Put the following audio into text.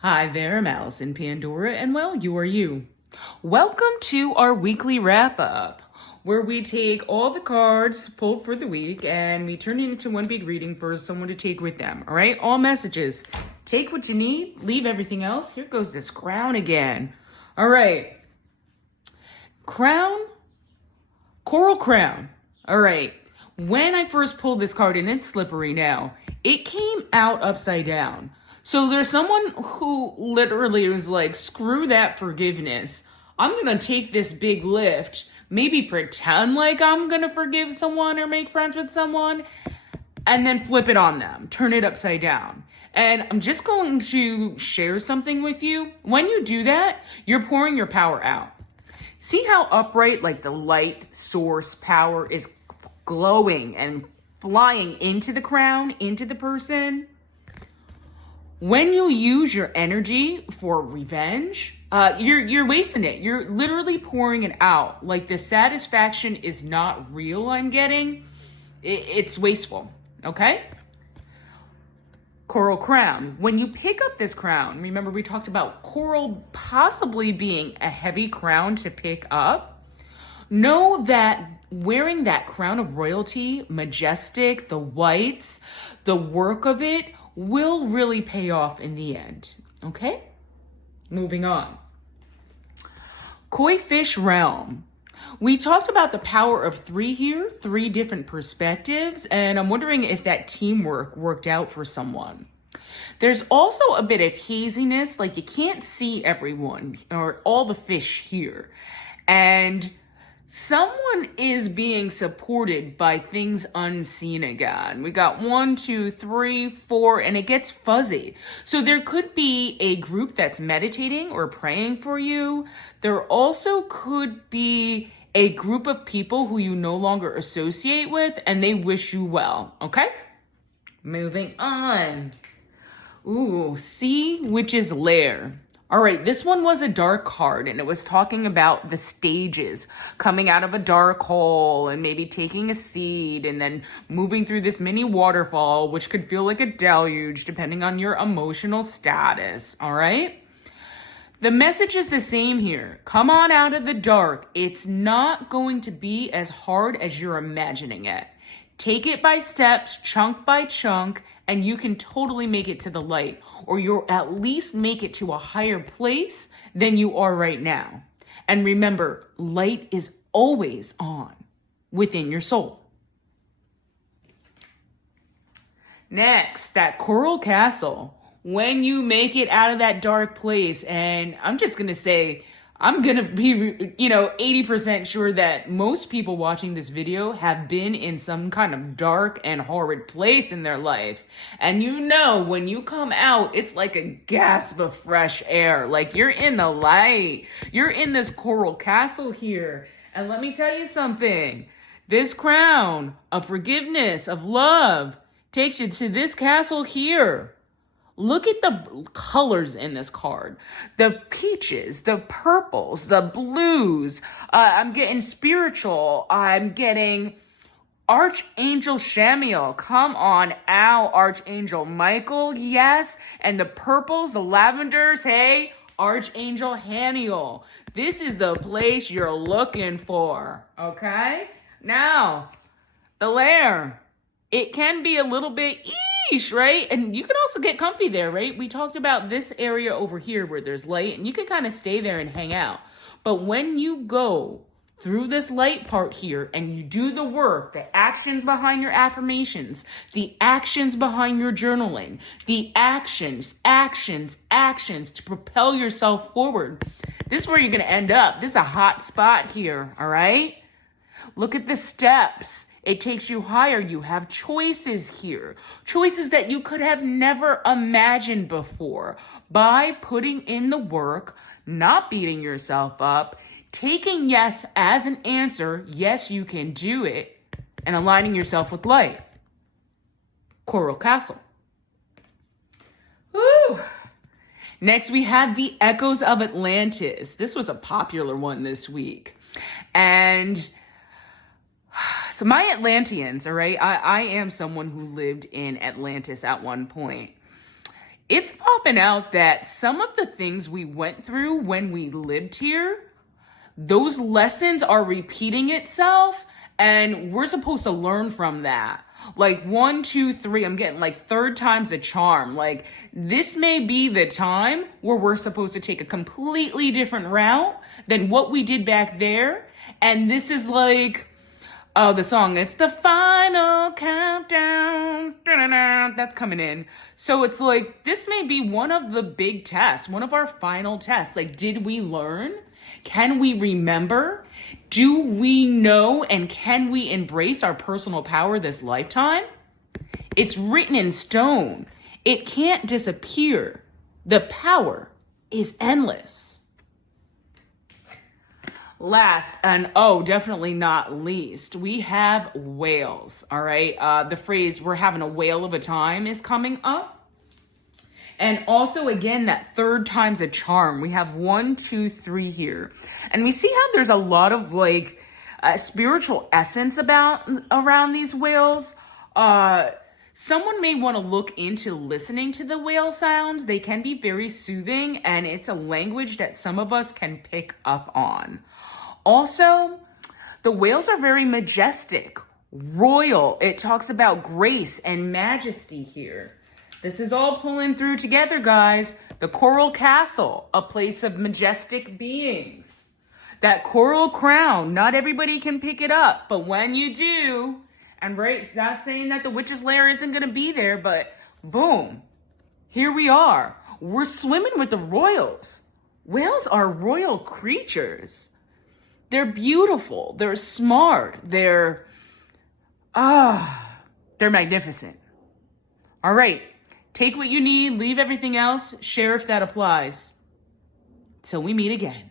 Hi there, I'm Alison Pandora, and well, you are you. Welcome to our weekly wrap-up, where we take all the cards pulled for the week and we turn it into one big reading for someone to take with them, all right? All messages. Take what you need, leave everything else. Here goes this crown again. All right. Crown, coral crown. All right. When I first pulled this card, and it's slippery now, it came out upside down. So there's someone who literally was like, screw that forgiveness. I'm going to take this big lift, maybe pretend like I'm going to forgive someone or make friends with someone, and then flip it on them, turn it upside down. And I'm just going to share something with you. When you do that, you're pouring your power out. See how upright, like the light source power is glowing and flying into the crown, into the person? When you use your energy for revenge, you're wasting it. You're literally pouring it out. Like the satisfaction is not real I'm getting. It's wasteful, okay? Coral crown. When you pick up this crown, remember we talked about coral possibly being a heavy crown to pick up. Know that wearing that crown of royalty, majestic, the whites, the work of it will really pay off in the end. Okay? Moving on. Koi fish realm. We talked about the power of three here, three different perspectives, and I'm wondering if that teamwork worked out for someone. There's also a bit of haziness, like you can't see everyone or all the fish here. And someone is being supported by things unseen again. We got 1, 2, 3, 4, and it gets fuzzy. So there could be a group that's meditating or praying for you. There also could be a group of people who you no longer associate with and they wish you well, okay? Moving on. Ooh, Sea Witch's Lair. All right, this one was a dark card, and it was talking about the stages, coming out of a dark hole and maybe taking a seed and then moving through this mini waterfall, which could feel like a deluge depending on your emotional status, all right? The message is the same here. Come on out of the dark. It's not going to be as hard as you're imagining it. Take it by steps, chunk by chunk, and you can totally make it to the light, or you'll at least make it to a higher place than you are right now. And remember, light is always on within your soul. Next, that coral castle. When you make it out of that dark place, and I'm just going to say, I'm going to be, 80% sure that most people watching this video have been in some kind of dark and horrid place in their life. And when you come out, it's like a gasp of fresh air. Like you're in the light. You're in this coral castle here. And let me tell you something. This crown of forgiveness, of love, takes you to this castle here. Look at the colors in this card. The peaches, the purples, the blues. I'm getting spiritual. I'm getting Archangel Shamiel. Come on out, Archangel Michael. Yes. And the purples, the lavenders. Hey, Archangel Haniel. This is the place you're looking for. Okay? Now, the lair. It can be a little bit right? And you can also get comfy there, right? We talked about this area over here where there's light, and you can kind of stay there and hang out. But when you go through this light part here and you do the work, the actions behind your affirmations, the actions behind your journaling, the actions to propel yourself forward, this is where you're going to end up. This is a hot spot here, all right? Look at the steps. It takes you higher. You have choices here. Choices that you could have never imagined before. By putting in the work, not beating yourself up, taking yes as an answer, yes, you can do it, and aligning yourself with light. Coral Castle. Woo! Next, we had the Echoes of Atlantis. This was a popular one this week. And so my Atlanteans, all right, I am someone who lived in Atlantis at one point. It's popping out that some of the things we went through when we lived here, those lessons are repeating itself, and we're supposed to learn from that. Like 1, 2, 3, I'm getting like third time's a charm. Like this may be the time where we're supposed to take a completely different route than what we did back there. And this is like, oh, the song, it's the final countdown. Da-da-da, that's coming in. So it's like, this may be one of the big tests, one of our final tests. Like, did we learn? Can we remember? Do we know and can we embrace our personal power this lifetime? It's written in stone. It can't disappear. The power is endless. Last, and oh, definitely not least, we have whales, all right? The phrase, we're having a whale of a time, is coming up. And also, again, that third time's a charm. We have 1, 2, 3 here. And we see how there's a lot of like spiritual essence around these whales. Someone may want to look into listening to the whale sounds. They can be very soothing, and it's a language that some of us can pick up on. Also, the whales are very majestic, royal. It talks about grace and majesty here. This is all pulling through together, guys. The coral castle, a place of majestic beings. That coral crown, not everybody can pick it up, but when you do, and right, it's not saying that the witch's lair isn't going to be there, but boom, here we are. We're swimming with the royals. Whales are royal creatures. They're beautiful. They're smart. They're magnificent. All right. Take what you need, leave everything else, share if that applies. Till we meet again.